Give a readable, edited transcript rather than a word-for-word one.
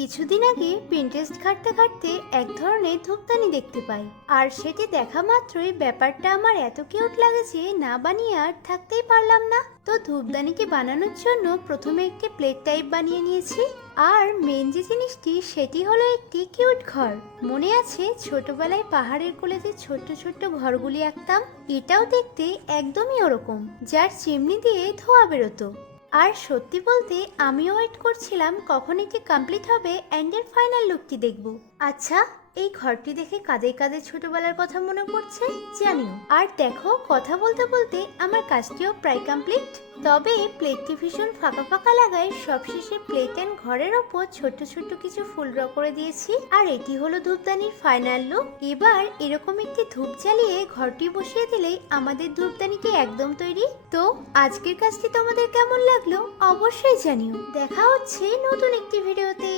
কিছুদিন আগে পিন্টারেস্ট ঘাঁটতে ঘাঁটতে এক ধরনের ধূপদানি দেখতে পাই, আর সেটি দেখা মাত্রই ব্যাপারটা আমার এত কিউট লাগে যে না বানিয়ে আর থাকতেই পারলাম না। তো ধূপদানিকে বানানোর জন্য প্রথমে একটি প্লেট টাইপ বানিয়ে নিয়েছি, আর মেন যে জিনিসটি সেটি হলো একটি কিউট ঘর। মনে আছে ছোটবেলায় পাহাড়ের কোলে যে ছোট্ট ছোট্ট ঘরগুলি আঁকতাম, এটাও দেখতে একদমই ওরকম, যার চিমনি দিয়ে ধোঁয়া বেরোতো। আর সত্যি বলতে আমিও ওয়েট করছিলাম কখন এটি কমপ্লিট হবে এন্ড এর ফাইনাল লুকটি দেখব। আচ্ছা, এই ঘরটি দেখে কাদের কাদের ছোটবেলার কথা মনে পড়ছে জানিও। আর দেখো, কথা বলতে বলতে আমার কাজটিও প্রায় কমপ্লিট। তবে প্লেটটি ভীষণ ফাঁকা ফাঁকা লাগায় সবশেষে প্লেট এন্ড ঘরের ওপর ছোট্ট ছোট্ট কিছু ফুল ড্র করে দিয়েছি। আর এটি হলো ধূপদানির ফাইনাল লুক। এবার এরকম একটি ধূপ জ্বালিয়ে ঘরটি বসিয়ে দিলেই আমাদের ধূপদানিটি একদম তৈরি। তো আজকের কাজটি তোমাদের কেমন লাগলো অবশ্যই জানিও। দেখা হচ্ছে নতুন একটি ভিডিওতে।